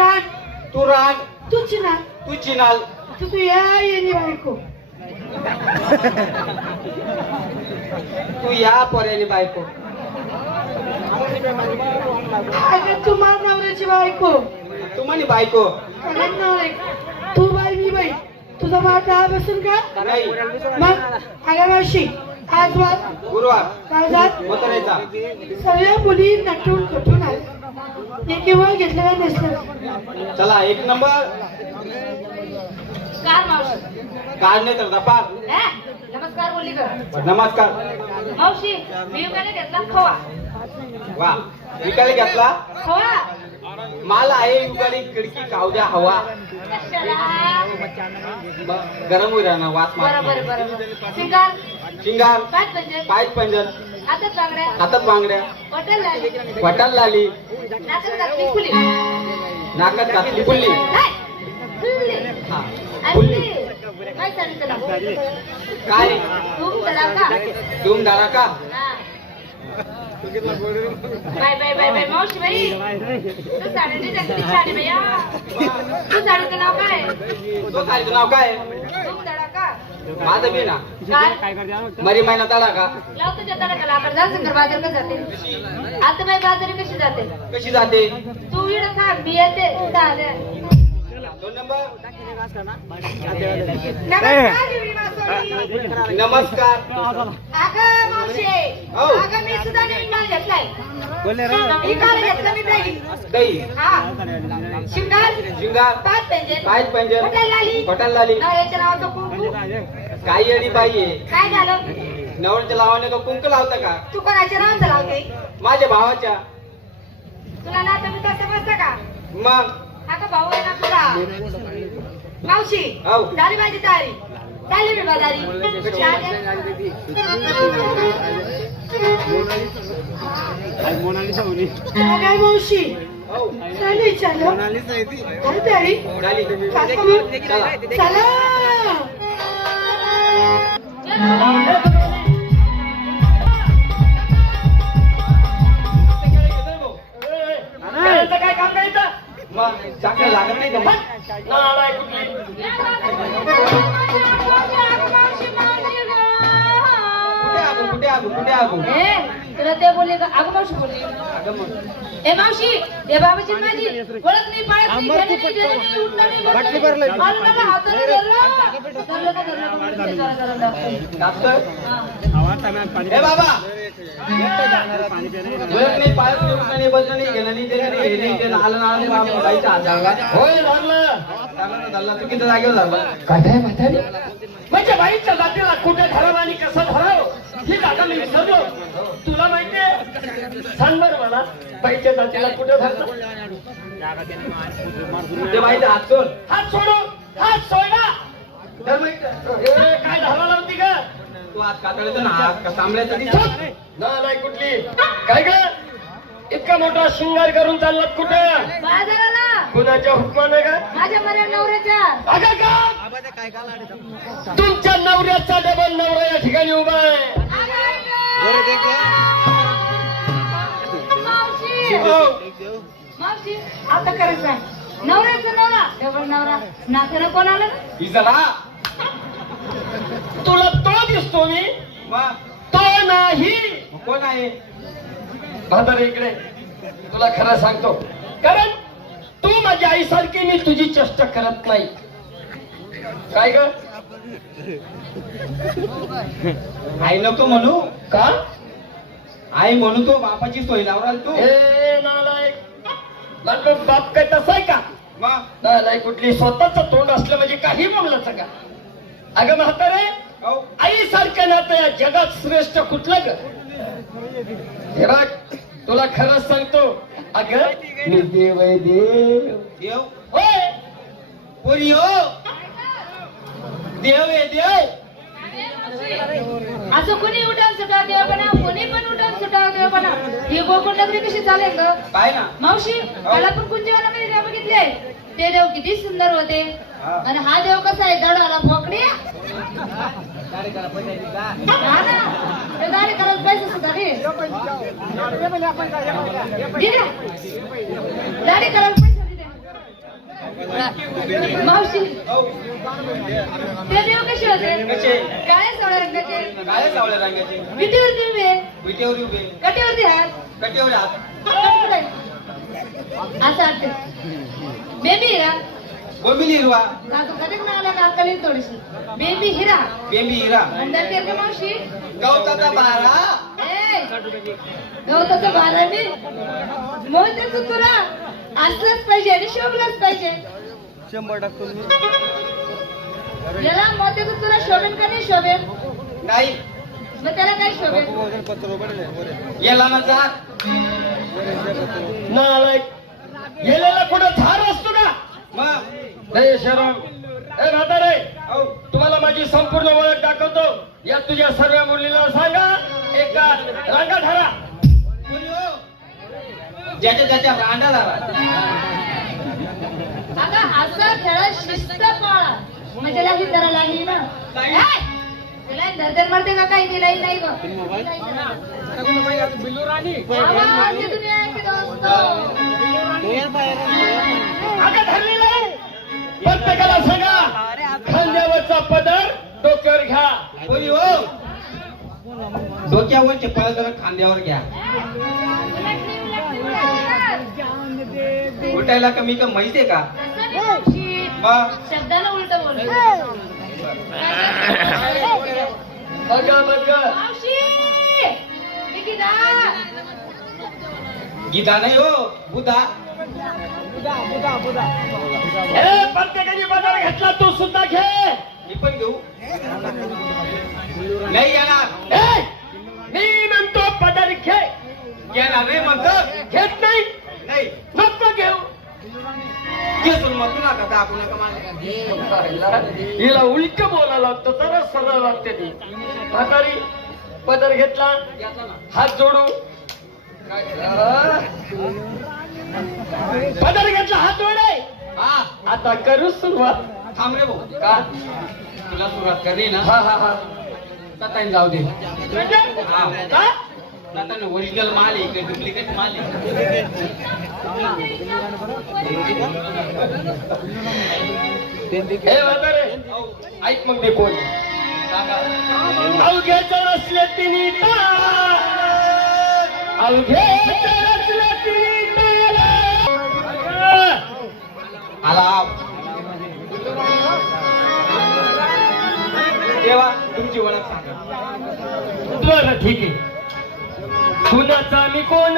राग तू राग तू चिना तू चिनाल तू या येणी बायको तू या पोऱ्याली बायको अगं तू माझ्या नवऱ्याची बायको तू म्हणे बायको अगं नवरे तू बाई मी बाई तुझा माता बसून का नाही मग अगं मावशी आज वार गुरुवार काळजात म्हाताऱ्याचा सगळ्या मुली नटून खटून आल्या हे केव्हा घेतलेलं नसलं चला एक नंबर कार मावशी काढ नाही तर दपा नमस्कार बोलली कर नमस्कार मावशी मी विकायला घेतला खवा वा विकायला घेतला खवा माल आहे युगाली खिडकी कावद्या हवा कशाला गरम होईल ना वास मार बरोबर बरोबर सिंगार शिंगार पाच पंजन पाय पंजन हातात बांगड्या हातात बांगड्या बटन लाली वटाल लाली नाकात घातली फुली नाकात घातली फुल्ली नाही, फुली. हा आणि फुल्ली ते, काय सांगितलं नाव? काय धूम धडाका धूम धडाका हा. बाय बाय बाय बाय मावशी बाई तू साडीची जगती साडी भैया तू साडीचं नाव काय तो साडीचं नाव काय धूम धडाका माझं बी ना काय मरी महिना तडाका लाव तुझ्या तडाकाला आपण जा शंकर बाजार का जाते आता बाई बाजारी कशी जाते कशी जाते तू इड खा मी येते चालेल 2 नंबर नमस्कार देवी मासोळी. नमस्कार अगं मावशी हो. अगं मी सुद्धा नवीन माल घेतलाय मी काल घेतलं मी दही दही हा शिंगार शिंगार पाच पेंजन पाय पंजन बटन लाली बटन लाली नवऱ्याच्या नावाचं कुंकू काय येडी बाई आहे काय झालं नवरच्या लावाने का कुंक लावता का तू कोणाच्या नावाचं लावते माझ्या भावाच्या तुला ना तुम्ही तसं बसतं का मग अगं भाऊ आहे ना तुला मावशी हो. झाली माझी तयारी चालली मी बाजारी काय मावशी हो चालेल चलो काय तयारी झाली चला चला काय काम करायचं मग चाकरी लागत नाही का मग? कुठे आगू कुठे आगू ए तुला ते बोलले का अगं मावशी बोलली अगं मग ए मावशी ते बाबाची माझी ओळख नाही पाळत नाही घेणे नाही देणे नाही उठणं नाही बसणं नाही. आणि मला हाताने धरलं का धरलं का म्हणून ते जरा जरा दाखवलं. डॉक्टर हा. हे बाबा ओळख नाही पाळत नाही उठणं नाही बसणं नाही घेणं नाही देणं नाही हे नाही ते आलं नाळं नाही बाबा बाईचा हात झाला होय लागलं चांगला झाला तू किती जागेवर झाला काय म्हातारी म्हणजे बाईच्या जातीला कुठे धरावं आणि कसं धरावं ही जागा मी विसरलो तुला माहितीये सांग बरं मला बाईच्या जातीला कुठे धरलं ते बाईचा हात सोड हात सोडू हात सोडा तर मग काय धरावं लावती का तू हात कातळायचा ना हात का तांबड्याचा दिसत नाही कुठली काय ग इतका मोठा शिंगार करून चाललात कुठे बाजाराला कुणाच्या हुकमाने का माझ्या मर्या नवऱ्याच्या अगं का तुमच्या नवऱ्याचा डबल नवरा या ठिकाणी उभा आहे मावशी हो. मावशी आता करायचं आहे नवऱ्याचा नवरा डबल नवरा नात्यानं कोण आलं ही जरा तुला तो दिसतो मी मग तो नाही कोण आहे म्हातारे इकडे तुला खरं सांगतो कारण तू माझ्या आईसारखी मी तुझी चेष्टा करत नाही काय ग आई नको म्हणू का आई म्हणू तो बापाची सोय लावराल तू हे नालायक माझं बाप काय तसा आहे का मग नालायक कुठली स्वतःच तोंड असलं म्हणजे काही बोललं का अगं म्हातारे हो आई सारखं नातं या जगात श्रेष्ठ कुठलं ग हे बघ तुला खरंच सांगतो अगं मी देव आहे देव देव होय पोरी हो देव आहे देव असं कोणी उठाव सुटाव देवपणा कोणी पण उठाव सुटाव देवपणा ही गोकुळ नगरी कशी चालेल ग काय ना मावशी मला पण कुंजीवनामध्ये देव बघितले ते देव किती सुंदर होते आणि हा देव कसा आहे दडाला भोकडी हा ना ते दाढी करायला पैसे सुद्धा रे दाढी करायला पैसे दिले मावशी हो. ते देव कसे होते कसे? काय सावळ्या रंगाचे काय सावळ्या रंगाचे विटीवरती उभे विटेवर उभे कटेवरती हात कटेवर हात असं वाटतं बेबी हिरा गोमिली हिरवा काकू कधीच ना आला काका येईल थोडीशी बेबी हिरा बेंबी हिरा म्हणतात ते का मावशी गवताचा बारा ए गवताचं बारावी मोत्याचं तुरा असलंच पाहिजे आणि शोभलाच पाहिजे 100% याला मोत्याचं तुरा शोभेल का नाही शोभेल नाही मग त्याला काय शोभेल याला ना जात नालायक गेलेला कुठं झार असतो का मग नाही शरम ए म्हातारे हो. तुम्हाला माझी संपूर्ण ओळख दाखवतो या तुझ्या सर्व मुलीला सांगा एका रांगा धरा कोणी हो? ज्याच्या ज्याच्या रांडा झाला आता असा खेळ शिस्त पाळा म्हणजे लाही जरा लाही ना लाईन धरधर मारते का काही नाही लाईन नाही गं आवाज येतो नाही की दोस्त आता धरलेलं आहे प्रत्येकाला सांगा खांद्यावरचा पदर डोक्यावर घ्या कोणी हो डोक्यावरचे पळ जरा खांद्यावर घ्या उठायला कमी का माहिती आहे का मग शब्दाला उलट बोल बघा बघा मावशी निकिता गीता नाही हो बुधा ए प्रत्येकाने पदर घेतला तू सुद्धा घे मी पण घेऊ नाही येणार ए मी म्हणतो पदर घे येणार नाही म्हणत घेत नाही नाही नको घेऊ घेतो मग तुला का दाखवू नका मला हिला उलट बोलायला लागतं तर सरळ लागते ती म्हातारी पदर घेतला हात जोडू पदर घेतला हात जोडे हा आता करू सुरुवात थांब रे भाऊ का तुला सुरुवात करणे ना हा हा हा ताताने जाऊ दे हा का? ताताने ओरिजिनल माल आहे इकडे डुप्लिकेट माल आहे हे म्हातारे ऐक मग मी कोण अवघ्याच असले तिने अवघ्याच असले तिने आला तेव्हा तुमची ओळख सांगा बरं ठीक आहे कुणाचा मी कोण